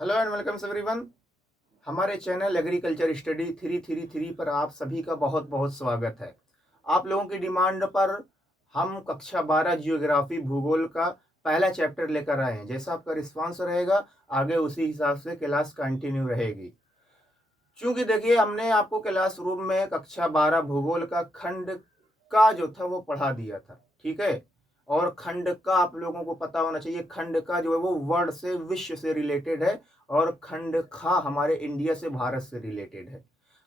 Hello and welcome everyone. हमारे channel agriculture study 333 पर आप सभी का बहुत बहुत स्वागत है। आप लोगों की डिमांड पर हम कक्षा 12 जियोग्राफी भूगोल का पहला चैप्टर लेकर आए हैं। जैसा आपका रिस्पांस रहेगा आगे उसी हिसाब से क्लास कंटिन्यू रहेगी। चूंकि देखिए हमने आपको क्लासरूम में कक्षा 12 भूगोल का खंड का जो था वो पढ़ा दिया था, ठीक है। और खंड का आप लोगों को पता होना चाहिए, खंड का जो है वो वर्ल्ड से विश्व से रिलेटेड है और खंड खा हमारे इंडिया से भारत से रिलेटेड है।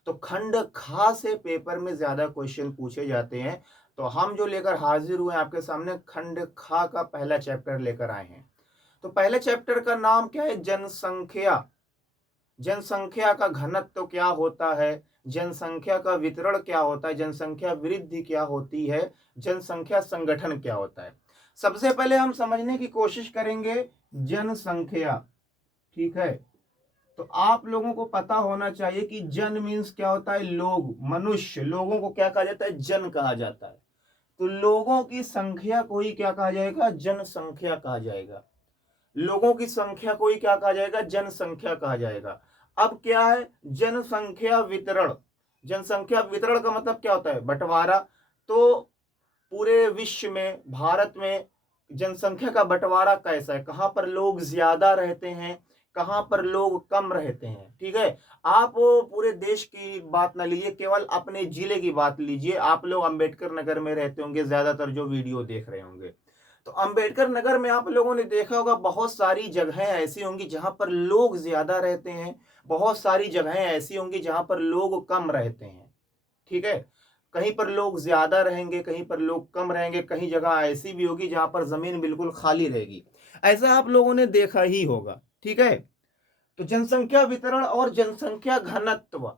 तो खंड खा से पेपर में ज्यादा क्वेश्चन पूछे जाते हैं। तो हम जो लेकर हाजिर हुए आपके सामने खंड खा का पहला चैप्टर लेकर आए हैं। तो पहले चैप्टर का नाम क्या है? जनसंख्या। जनसंख्या का घनत्व क्या होता है, जनसंख्या का वितरण क्या होता है, जनसंख्या वृद्धि क्या होती है, जनसंख्या संगठन क्या होता है। सबसे पहले हम समझने की कोशिश करेंगे जनसंख्या, ठीक है। तो आप लोगों को पता होना चाहिए कि जन मीन्स क्या होता है? लोग, मनुष्य। लोगों को क्या कहा जाता है? जन कहा जाता है। तो लोगों की संख्या को ही क्या कहा जाएगा? जनसंख्या कहा जाएगा। लोगों की संख्या को ही क्या कहा जाएगा? जनसंख्या कहा जाएगा। अब क्या है जनसंख्या वितरण? जनसंख्या वितरण का मतलब क्या होता है? बंटवारा। तो पूरे विश्व में, भारत में जनसंख्या का बंटवारा कैसा है? कहां पर लोग ज्यादा रहते हैं, कहां पर लोग कम रहते हैं, ठीक है। आप पूरे देश की बात ना लीजिए, केवल अपने जिले की बात लीजिए। आप लोग अंबेडकर नगर में रहते होंगे ज्यादातर जो वीडियो देख रहे होंगे। तो अंबेडकर नगर में आप लोगों ने देखा होगा बहुत सारी जगहें ऐसी होंगी जहां पर लोग ज्यादा रहते हैं, बहुत सारी जगहें ऐसी होंगी जहां पर लोग कम रहते हैं, ठीक है। कहीं पर लोग ज्यादा रहेंगे, कहीं पर लोग कम रहेंगे, कहीं जगह ऐसी भी होगी जहां पर जमीन बिल्कुल खाली रहेगी। ऐसा आप लोगों ने देखा ही होगा, ठीक है। तो जनसंख्या वितरण और जनसंख्या घनत्व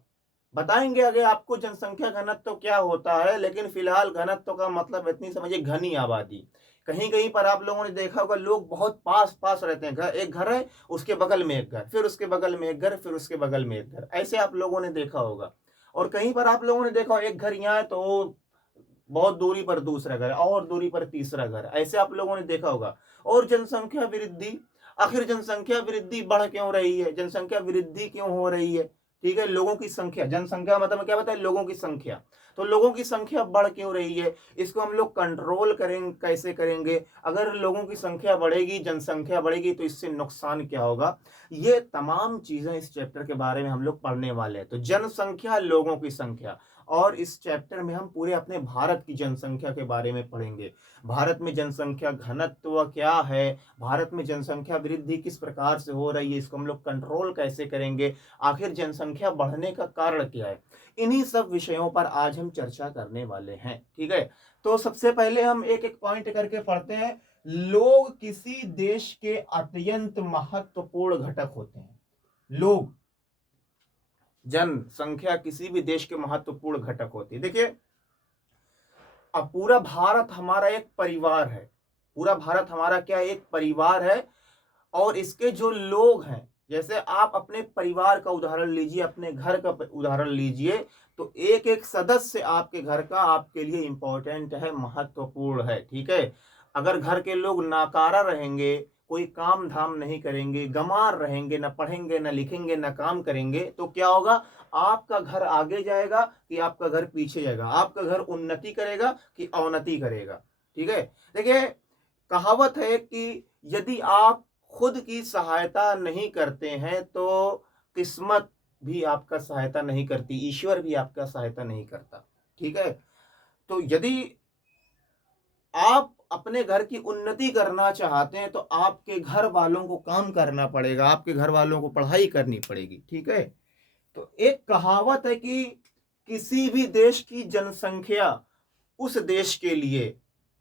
बताएंगे आगे आपको जनसंख्या घनत्व क्या होता है। लेकिन फिलहाल घनत्व का मतलब इतनी समझिए घनी आबादी। कहीं कहीं पर आप लोगों ने देखा होगा लोग बहुत पास पास रहते हैं। घर, एक घर है उसके बगल में एक घर, फिर उसके बगल में एक घर, फिर उसके बगल में एक घर, ऐसे आप लोगों ने देखा होगा। और कहीं पर आप लोगों ने देखा एक घर यहाँ है तो बहुत दूरी पर दूसरा घर, और दूरी पर तीसरा घर, ऐसे आप लोगों ने देखा होगा। और जनसंख्या वृद्धि, आखिर जनसंख्या वृद्धि बढ़ क्यों रही है, जनसंख्या वृद्धि क्यों हो रही है? ठीक है, लोगों की संख्या, जनसंख्या मतलब क्या बताए? लोगों की संख्या। तो लोगों की संख्या बढ़ क्यों रही है, इसको हम लोग कंट्रोल करेंगे, कैसे करेंगे? अगर लोगों की संख्या बढ़ेगी, जनसंख्या बढ़ेगी तो इससे नुकसान क्या होगा? ये तमाम चीजें इस चैप्टर के बारे में हम लोग पढ़ने वाले हैं। तो जनसंख्या, लोगों की संख्या। और इस चैप्टर में हम पूरे अपने भारत की जनसंख्या के बारे में पढ़ेंगे। भारत में जनसंख्या घनत्व क्या है, भारत में जनसंख्या वृद्धि किस प्रकार से हो रही है, इसको हम लोग कंट्रोल कैसे करेंगे, आखिर जनसंख्या बढ़ने का कारण क्या है। इन्हीं सब विषयों पर आज हम चर्चा करने वाले हैं, ठीक है। तो सबसे पहले हम एक एक पॉइंट करके पढ़ते हैं। लोग किसी देश के अत्यंत महत्वपूर्ण घटक होते हैं। लोग, जनसंख्या किसी भी देश के महत्वपूर्ण घटक होती है। देखिए, अब पूरा भारत हमारा एक परिवार है। पूरा भारत हमारा क्या, एक परिवार है। और इसके जो लोग हैं, जैसे आप अपने परिवार का उदाहरण लीजिए, अपने घर का उदाहरण लीजिए, तो एक एक सदस्य आपके घर का आपके लिए इंपॉर्टेंट है, महत्वपूर्ण है, ठीक है। अगर घर के लोग नाकारा रहेंगे, कोई काम धाम नहीं करेंगे, गंवार रहेंगे, न पढ़ेंगे न लिखेंगे न काम करेंगे, तो क्या होगा? आपका घर आगे जाएगा कि आपका घर पीछे जाएगा, आपका घर उन्नति करेगा कि अवनति करेगा, ठीक है। देखिए, कहावत है कि यदि आप खुद की सहायता नहीं करते हैं तो किस्मत भी आपका सहायता नहीं करती, ईश्वर भी आपका सहायता नहीं करता, ठीक है। तो यदि आप अपने घर की उन्नति करना चाहते हैं तो आपके घर वालों को काम करना पड़ेगा, आपके घर वालों को पढ़ाई करनी पड़ेगी, ठीक है। तो एक कहावत है कि किसी भी देश की जनसंख्या उस देश के लिए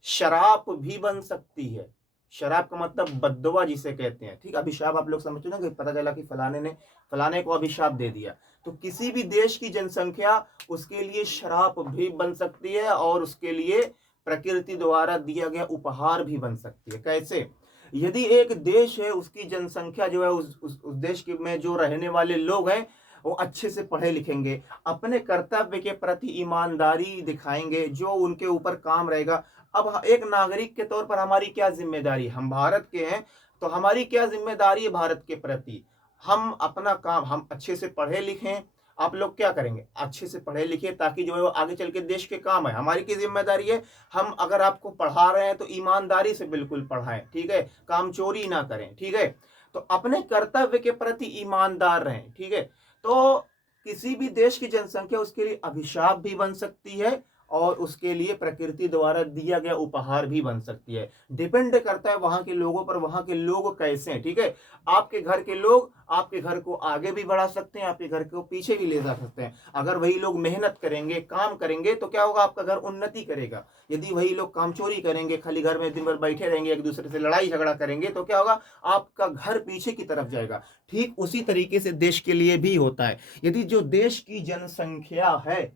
शराप भी बन सकती है। शराब का मतलब बद्दुआ जिसे कहते हैं, ठीक। अभिशाप आप लोग समझते हो ना, कि पता चला कि फलाने ने फलाने को अभिशाप दे दिया। तो किसी भी देश की जनसंख्या उसके लिए शराप भी बन सकती है और उसके लिए प्रकृति द्वारा दिया गया उपहार भी बन सकती है। कैसे? यदि एक देश है, उसकी जनसंख्या जो है, उस देश के में जो रहने वाले लोग हैं वो अच्छे से पढ़े लिखेंगे, अपने कर्तव्य के प्रति ईमानदारी दिखाएंगे, जो उनके ऊपर काम रहेगा। अब एक नागरिक के तौर पर हमारी क्या जिम्मेदारी, हम भारत के हैं, तो हमारी क्या जिम्मेदारी है भारत के प्रति? हम अपना काम हम अच्छे से पढ़े लिखें। आप लोग क्या करेंगे, अच्छे से पढ़े लिखे ताकि जो है वो आगे चल के देश के काम है। हमारी की जिम्मेदारी है, हम अगर आपको पढ़ा रहे हैं तो ईमानदारी से बिल्कुल पढ़ाएं, ठीक है, काम चोरी ना करें, ठीक है। तो अपने कर्तव्य के प्रति ईमानदार रहें, ठीक है। तो किसी भी देश की जनसंख्या उसके लिए अभिशाप भी बन सकती है और उसके लिए प्रकृति द्वारा दिया गया उपहार भी बन सकती है। डिपेंड करता है वहां के लोगों पर, वहां के लोग कैसे हैं, ठीक है। आपके घर के लोग आपके घर को आगे भी बढ़ा सकते हैं, आपके घर को पीछे भी ले जा सकते हैं। अगर वही लोग मेहनत करेंगे, काम करेंगे, तो क्या होगा, आपका घर उन्नति करेगा। यदि वही लोग कामचोरी करेंगे, खाली घर में दिन भर बैठे रहेंगे, एक दूसरे से लड़ाई झगड़ा करेंगे, तो क्या होगा, आपका घर पीछे की तरफ जाएगा। ठीक उसी तरीके से देश के लिए भी होता है। यदि जो देश की जनसंख्या है,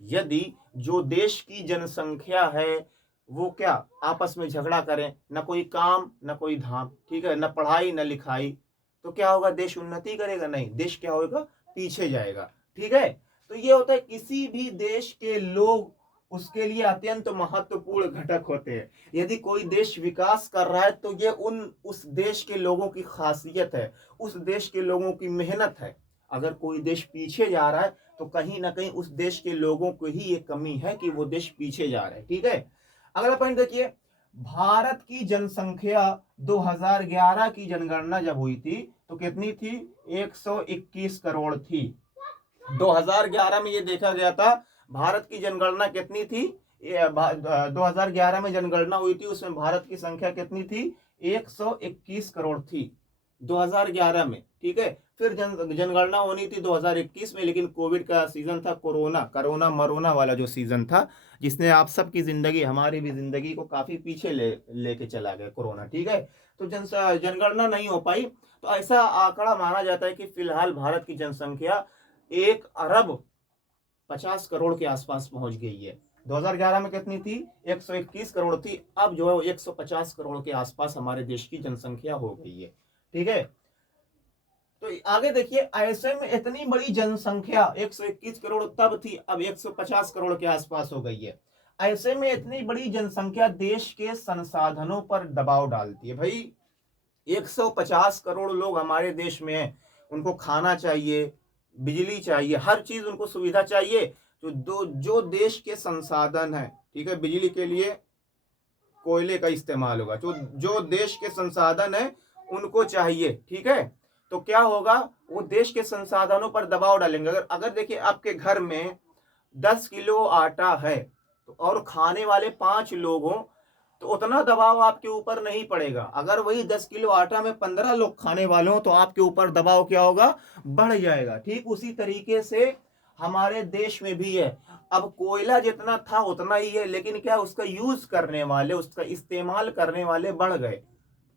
यदि जो देश की जनसंख्या है वो क्या आपस में झगड़ा करें, न कोई काम न कोई धाम, ठीक है, न पढ़ाई न लिखाई, तो क्या होगा, देश उन्नति करेगा नहीं, देश क्या होगा, पीछे जाएगा, ठीक है। तो ये होता है, किसी भी देश के लोग उसके लिए अत्यंत महत्वपूर्ण घटक होते हैं। यदि कोई देश विकास कर रहा है तो ये उस देश के लोगों की खासियत है, उस देश के लोगों की मेहनत है। अगर कोई देश पीछे जा रहा है तो कहीं ना कहीं उस देश के लोगों को ही ये कमी है कि वो देश पीछे जा रहा है, ठीक है। अगला पॉइंट देखिए, भारत की जनसंख्या 2011 की जनगणना जब हुई थी तो कितनी थी, 121 करोड़ थी। 2011 में ये देखा गया था, भारत की जनगणना कितनी थी, 2011 में जनगणना हुई थी, उसमें भारत की संख्या कितनी थी, 121 करोड़ थी 2011 में, ठीक है। फिर जनगणना होनी थी 2021 में, लेकिन कोविड का सीजन था, कोरोना मरोना वाला जो सीजन था, जिसने आप सबकी जिंदगी, हमारी भी जिंदगी को काफी पीछे लेके चला गया कोरोना, ठीक है। तो जनगणना नहीं हो पाई। तो ऐसा आंकड़ा माना जाता है कि फिलहाल भारत की जनसंख्या 1 अरब 50 करोड़ के आसपास पहुंच गई है। 2011 में कितनी थी, 121 करोड़ थी, अब जो है 150 करोड़ के आसपास हमारे देश की जनसंख्या हो गई है, ठीक है। तो आगे देखिए, ऐसे में इतनी बड़ी जनसंख्या 121 करोड़ तब थी, अब 150 करोड़ के आसपास हो गई है। ऐसे में इतनी बड़ी जनसंख्या देश के संसाधनों पर दबाव डालती है। भाई 150 करोड़ लोग हमारे देश में हैं, उनको खाना चाहिए, बिजली चाहिए, हर चीज उनको सुविधा चाहिए। जो देश के संसाधन है, ठीक है, बिजली के लिए कोयले का इस्तेमाल होगा, जो देश के संसाधन है उनको चाहिए, ठीक है। तो क्या होगा, वो देश के संसाधनों पर दबाव डालेंगे। अगर देखिए आपके घर में 10 किलो आटा है तो और खाने वाले 5 लोग हों तो उतना दबाव आपके ऊपर नहीं पड़ेगा। अगर वही 10 किलो आटा में 15 लोग खाने वाले हों तो आपके ऊपर दबाव क्या होगा, बढ़ जाएगा। ठीक उसी तरीके से हमारे देश में भी है। अब कोयला जितना था उतना ही है, लेकिन क्या उसका यूज करने वाले, उसका इस्तेमाल करने वाले बढ़ गए,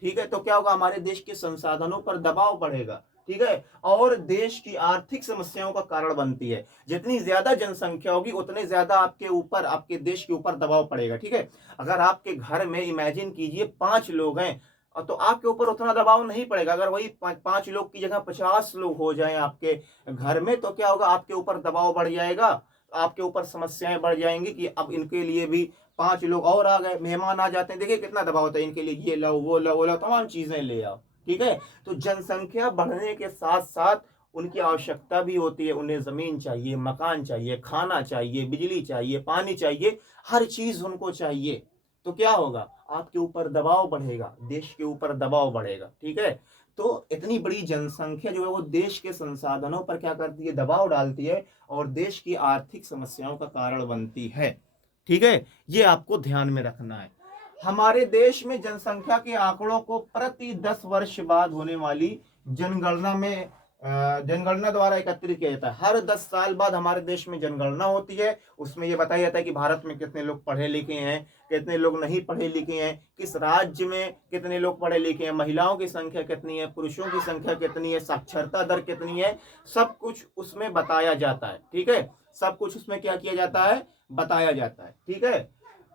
ठीक है। तो क्या होगा, हमारे देश के संसाधनों पर दबाव बढ़ेगा, ठीक है, और देश की आर्थिक समस्याओं का कारण बनती है। जितनी ज्यादा जनसंख्या होगी उतने ज्यादा आपके ऊपर, आपके देश के ऊपर दबाव पड़ेगा, ठीक है। अगर आपके घर में इमेजिन कीजिए 5 लोग हैं तो आपके ऊपर उतना दबाव नहीं पड़ेगा। अगर वही 5 लोग की जगह 50 लोग हो जाएं आपके घर में तो क्या होगा, आपके ऊपर दबाव बढ़ जाएगा, आपके ऊपर समस्याएं बढ़ जाएंगी कि अब इनके लिए भी 5 लोग और आ गए, मेहमान आ जाते हैं, देखिए कितना दबाव होता है इनके लिए, ये लाओ वो लाओ वो लाओ, तमाम चीजें ले आओ, ठीक है। तो जनसंख्या बढ़ने के साथ साथ उनकी आवश्यकता भी होती है, उन्हें जमीन चाहिए, मकान चाहिए, खाना चाहिए, बिजली चाहिए, पानी चाहिए, हर चीज उनको चाहिए। तो क्या होगा, आपके ऊपर दबाव बढ़ेगा, देश के ऊपर दबाव बढ़ेगा, ठीक है। तो इतनी बड़ी जनसंख्या जो है वो देश के संसाधनों पर क्या करती है, दबाव डालती है और देश की आर्थिक समस्याओं का कारण बनती है, ठीक है। ये आपको ध्यान में रखना है। हमारे देश में जनसंख्या के आंकड़ों को प्रति 10 वर्ष बाद होने वाली जनगणना में जनगणना द्वारा एकत्रित किया जाता है। हर 10 साल बाद हमारे देश में जनगणना होती है, उसमें यह बताया जाता है कि भारत में कितने लोग पढ़े लिखे हैं, कितने लोग नहीं पढ़े लिखे हैं, किस राज्य में कितने लोग पढ़े लिखे हैं, महिलाओं की संख्या कितनी है, पुरुषों की संख्या कितनी है, साक्षरता दर कितनी है, सब कुछ उसमें बताया जाता है, ठीक है। सब कुछ उसमें क्या किया जाता है, बताया जाता है, ठीक है।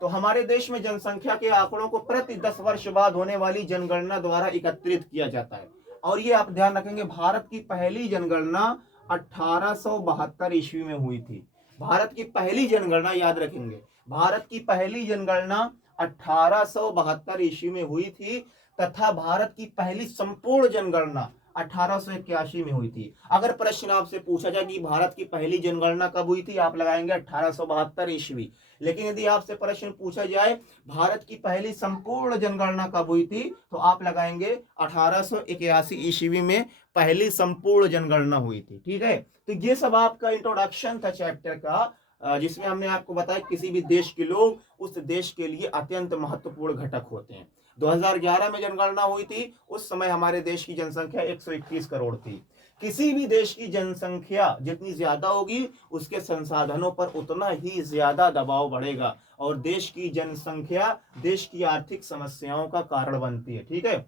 तो हमारे देश में जनसंख्या के आंकड़ों को प्रति 10 वर्ष बाद होने वाली जनगणना द्वारा एकत्रित किया जाता है। और ये आप ध्यान रखेंगे, भारत की पहली जनगणना 1872 ईस्वी में हुई थी। भारत की पहली जनगणना याद रखेंगे, भारत की पहली जनगणना 1872 ईस्वी में हुई थी, तथा भारत की पहली संपूर्ण जनगणना 1881 में हुई थी। अगर प्रश्न आपसे पूछा जाए कि भारत की पहली जनगणना कब हुई थी, आप लगाएंगे 1872 ईस्वी। लेकिन यदि आपसे प्रश्न पूछा जाए भारत की पहली संपूर्ण जनगणना कब हुई थी, तो आप लगाएंगे 1881 ईस्वी में पहली संपूर्ण जनगणना हुई थी। ठीक है, तो ये सब आपका इंट्रोडक्शन था चैप्टर का, जिसमें हमने आपको बताया किसी भी देश के लोग उस देश के लिए अत्यंत महत्वपूर्ण घटक होते हैं। 2011 में जनगणना हुई थी, उस समय हमारे देश की जनसंख्या 121 करोड़ थी। किसी भी देश की जनसंख्या जितनी ज्यादा होगी उसके संसाधनों पर उतना ही ज्यादा दबाव बढ़ेगा, और देश की जनसंख्या देश की आर्थिक समस्याओं का कारण बनती है। ठीक है,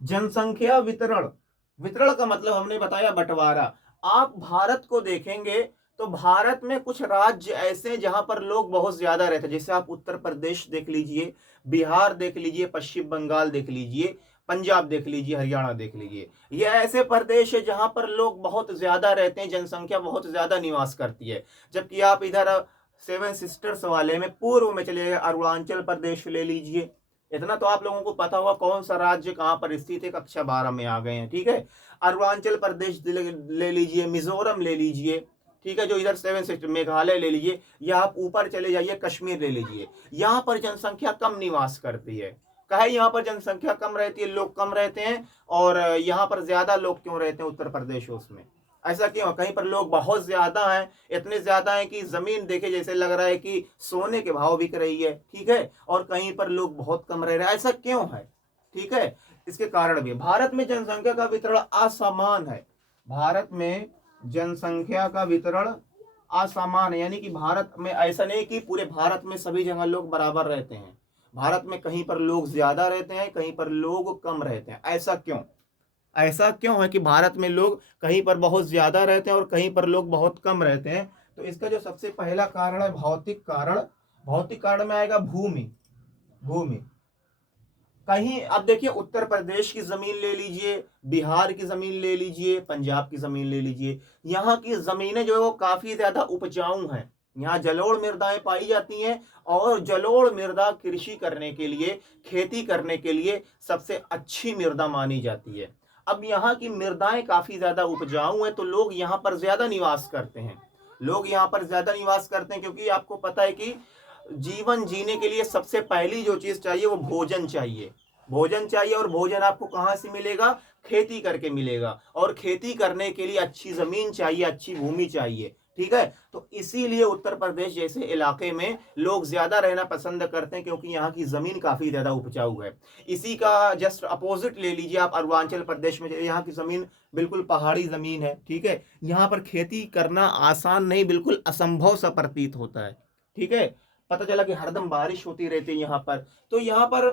जनसंख्या वितरण, वितरण का मतलब हमने बताया बंटवारा। आप भारत को देखेंगे तो भारत में कुछ राज्य ऐसे हैं जहां पर लोग बहुत ज्यादा रहते हैं, जैसे आप उत्तर प्रदेश देख लीजिए, बिहार देख लीजिए, पश्चिम बंगाल देख लीजिए, पंजाब देख लीजिए, हरियाणा देख लीजिए। ये ऐसे प्रदेश है जहां पर लोग बहुत ज्यादा रहते हैं, जनसंख्या बहुत ज्यादा निवास करती है। जबकि आप इधर सेवन सिस्टर्स वाले में पूर्व में चले गए, अरुणाचल प्रदेश ले लीजिए। इतना तो आप लोगों को पता होगा कौन सा राज्य कहां पर स्थित है, कक्षा 12 में आ गए हैं। ठीक है, अरुणाचल प्रदेश ले लीजिए, मिजोरम ले लीजिए, ठीक है, जो इधर सेवन सिस्टर, मेघालय ले लीजिए, या आप ऊपर चले जाइए कश्मीर ले लीजिए। यहाँ पर जनसंख्या कम निवास करती है। कहे यहाँ पर जनसंख्या कम रहती है, लोग कम रहते हैं, और यहाँ पर ज्यादा लोग क्यों रहते हैं उत्तर प्रदेश उसमें? ऐसा क्यों? कहीं पर लोग बहुत ज्यादा हैं, इतने ज्यादा हैं कि जमीन देखे जैसे लग रहा है कि सोने के भाव बिक रही है। ठीक है, और कहीं पर लोग बहुत कम रह रहे हैं। ऐसा क्यों है? ठीक है, इसके कारण भी भारत में जनसंख्या का वितरण असमान है। भारत में जनसंख्या का वितरण असमान है, यानी कि भारत में ऐसा नहीं कि पूरे भारत में सभी जगह लोग बराबर रहते हैं। भारत में कहीं पर लोग ज्यादा रहते हैं, कहीं पर लोग कम रहते हैं। ऐसा क्यों? ऐसा क्यों है कि भारत में लोग कहीं पर बहुत ज्यादा रहते हैं और कहीं पर लोग बहुत कम रहते हैं? तो इसका जो सबसे पहला कारण है भौतिक कारण। भौतिक कारण में आएगा भूमि। भूमि कहीं अब देखिए, उत्तर प्रदेश की जमीन ले लीजिए, बिहार की जमीन ले लीजिए, पंजाब की जमीन ले लीजिए, यहाँ की जमीनें जो है वो काफी ज्यादा उपजाऊ हैं। यहाँ जलोढ़ मृदाएं पाई जाती हैं, और जलोढ़ मृदा कृषि करने के लिए, खेती करने के लिए सबसे अच्छी मृदा मानी जाती है। अब यहाँ की मृदाएं काफी ज्यादा उपजाऊ हैं, तो लोग यहाँ पर ज्यादा निवास करते हैं। लोग यहाँ पर ज्यादा निवास करते हैं क्योंकि आपको पता है कि जीवन जीने के लिए सबसे पहली जो चीज चाहिए वो भोजन चाहिए। भोजन चाहिए, और भोजन आपको कहां से मिलेगा? खेती करके मिलेगा, और खेती करने के लिए अच्छी जमीन चाहिए, अच्छी भूमि चाहिए। ठीक है, तो इसीलिए उत्तर प्रदेश जैसे इलाके में लोग ज्यादा रहना पसंद करते हैं, क्योंकि यहाँ की जमीन काफी ज्यादा उपजाऊ है। इसी का जस्ट अपोजिट ले लीजिए आप अरुणाचल प्रदेश में, यहाँ की जमीन बिल्कुल पहाड़ी जमीन है। ठीक है, यहाँ पर खेती करना आसान नहीं, बिल्कुल असंभव सा प्रतीत होता है। ठीक है, पता चला कि हरदम बारिश होती रहती है यहाँ पर, तो यहाँ पर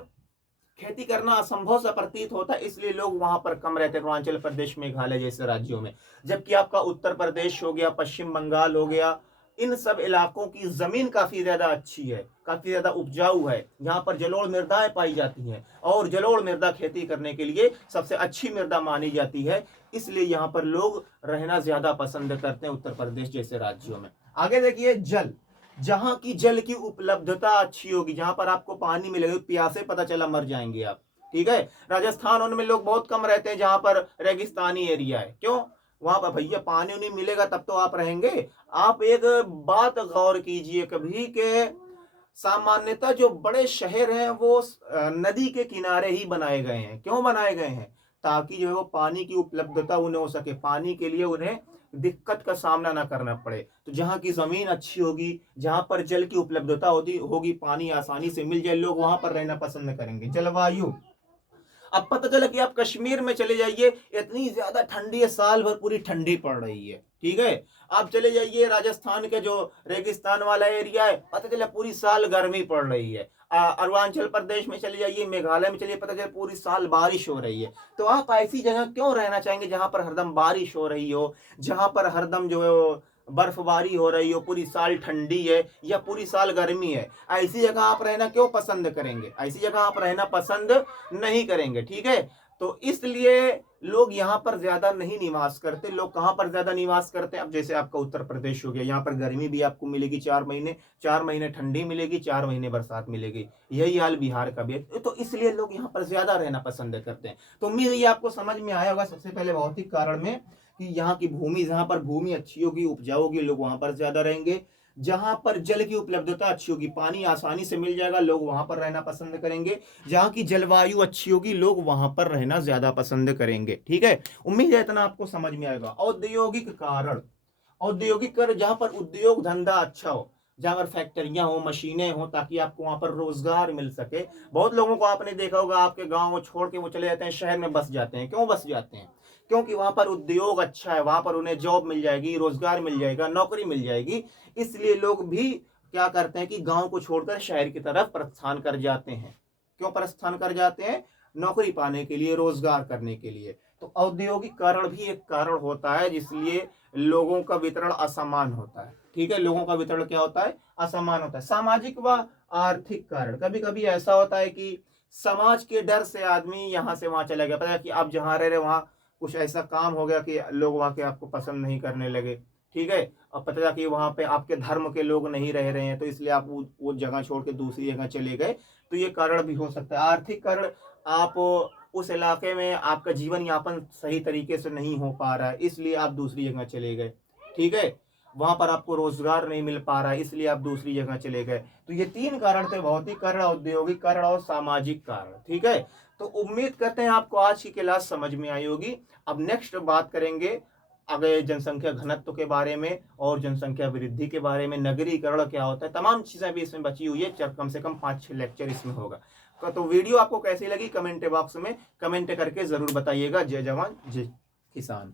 खेती करना असंभव सा प्रतीत होता है, इसलिए लोग वहां पर कम रहते हैं, अरुणाचल प्रदेश, मेघालय जैसे राज्यों में। जबकि आपका उत्तर प्रदेश हो गया, पश्चिम बंगाल हो गया, इन सब इलाकों की जमीन काफी ज्यादा अच्छी है, काफी ज्यादा उपजाऊ है। यहाँ पर जलोढ़ मृदाएं पाई जाती हैं, और जलोढ़ मृदा खेती करने के लिए सबसे अच्छी मृदा मानी जाती है, इसलिए यहाँ पर लोग रहना ज्यादा पसंद करते हैं उत्तर प्रदेश जैसे राज्यों में। आगे देखिए, जल। जहां की जल की उपलब्धता अच्छी होगी, जहां पर आपको पानी मिलेगा, प्यासे पता चला मर जाएंगे आप। ठीक है, राजस्थान उनमें लोग बहुत कम रहते हैं जहां पर रेगिस्तानी एरिया है। क्यों? वहां पर भैया पानी नहीं मिलेगा, तब तो आप रहेंगे। आप एक बात गौर कीजिए कभी के सामान्यतः जो बड़े शहर हैं वो नदी के किनारे ही बनाए गए हैं। क्यों बनाए गए हैं? ताकि जो है वो पानी की उपलब्धता उन्हें हो सके, पानी के लिए उन्हें दिक्कत का सामना ना करना पड़े। तो जहाँ की जमीन अच्छी होगी, जहां पर जल की उपलब्धता होगी, पानी आसानी से मिल जाए, लोग वहां पर रहना पसंद करेंगे। जलवायु। अब पता चला कि आप कश्मीर में चले जाइए, इतनी ज्यादा ठंडी है, साल भर पूरी ठंडी पड़ रही है। ठीक है, आप चले जाइए राजस्थान के जो रेगिस्तान वाला एरिया है, पता चला पूरी साल गर्मी पड़ रही है। अरुणाचल प्रदेश में चले जाइए, मेघालय में चलिए, पता चला पूरी साल बारिश हो रही है। तो आप ऐसी जगह क्यों रहना चाहेंगे जहां पर हरदम बारिश हो रही हो, जहां पर हरदम जो है वो बर्फबारी हो रही हो, पूरी साल ठंडी है या पूरी साल गर्मी है? ऐसी जगह आप रहना क्यों पसंद करेंगे? ऐसी जगह आप रहना पसंद नहीं करेंगे। ठीक है, तो इसलिए लोग यहाँ पर ज्यादा नहीं निवास करते। लोग कहाँ पर ज्यादा निवास करते हैं? अब जैसे आपका उत्तर प्रदेश हो गया, यहाँ पर गर्मी भी आपको मिलेगी 4 महीने, 4 महीने ठंडी मिलेगी, 4 महीने बरसात मिलेगी। यही हाल बिहार का भी है। तो इसलिए लोग यहाँ पर ज्यादा रहना पसंद करते हैं। तो उम्मीद है ये आपको समझ में आया होगा। सबसे पहले भौतिक कारण में कि यहाँ की भूमि, जहाँ पर भूमि अच्छी होगी, उपजाऊ होगी, लोग वहां पर ज्यादा रहेंगे। जहां पर जल की उपलब्धता अच्छी होगी, पानी आसानी से मिल जाएगा, लोग वहां पर रहना पसंद करेंगे। जहां की जलवायु अच्छी होगी, लोग वहां पर रहना ज्यादा पसंद करेंगे। ठीक है, उम्मीद है इतना आपको समझ में आएगा। औद्योगिक कारण, औद्योगिक कारण जहां पर उद्योग धंधा अच्छा हो, जहां पर फैक्ट्रियां हो, मशीनें हो, ताकि आपको वहां पर रोजगार मिल सके। बहुत लोगों को आपने देखा होगा, आपके गांव छोड़ के वो चले जाते हैं, शहर में बस जाते हैं। क्यों बस जाते हैं? क्योंकि वहां पर उद्योग अच्छा है, वहां पर उन्हें जॉब मिल जाएगी, रोजगार मिल जाएगा, नौकरी मिल जाएगी। इसलिए लोग भी क्या करते हैं कि गांव को छोड़कर शहर की तरफ प्रस्थान कर जाते हैं। क्यों प्रस्थान कर जाते हैं? नौकरी पाने के लिए, रोजगार करने के लिए। तो औद्योगिक कारण भी एक कारण होता है, जिसलिए लोगों का वितरण असमान होता है। ठीक है, लोगों का वितरण क्या होता है? असमान होता है। सामाजिक व आर्थिक कारण, कभी कभी ऐसा होता है कि समाज के डर से आदमी यहाँ से वहां चला गया। पता है कि आप जहाँ रह रहे वहां कुछ ऐसा काम हो गया कि लोग वहां के आपको पसंद नहीं करने लगे। ठीक है, अब पता चला कि वहां पे आपके धर्म के लोग नहीं रह रहे हैं, तो इसलिए आप वो जगह छोड़ के दूसरी जगह चले गए। तो ये कारण भी हो सकता है। आर्थिक कारण, आप उस इलाके में आपका जीवन यापन सही तरीके से नहीं हो पा रहा है, इसलिए आप दूसरी जगह चले गए। ठीक है, वहां पर आपको रोजगार नहीं मिल पा रहा है, इसलिए आप दूसरी जगह चले गए। तो ये 3 कारण थे, भौतिक कारण, औद्योगिक कारण और सामाजिक कारण। ठीक है, तो उम्मीद करते हैं आपको आज की क्लास समझ में आई होगी। अब नेक्स्ट बात करेंगे आगे जनसंख्या घनत्व के बारे में और जनसंख्या वृद्धि के बारे में, नगरीकरण क्या होता है, तमाम चीजें भी इसमें बची हुई है। कम से कम 5-6 लेक्चर इसमें होगा। तो वीडियो आपको कैसी लगी कमेंट बॉक्स में कमेंट करके जरूर बताइएगा। जय जवान जय किसान।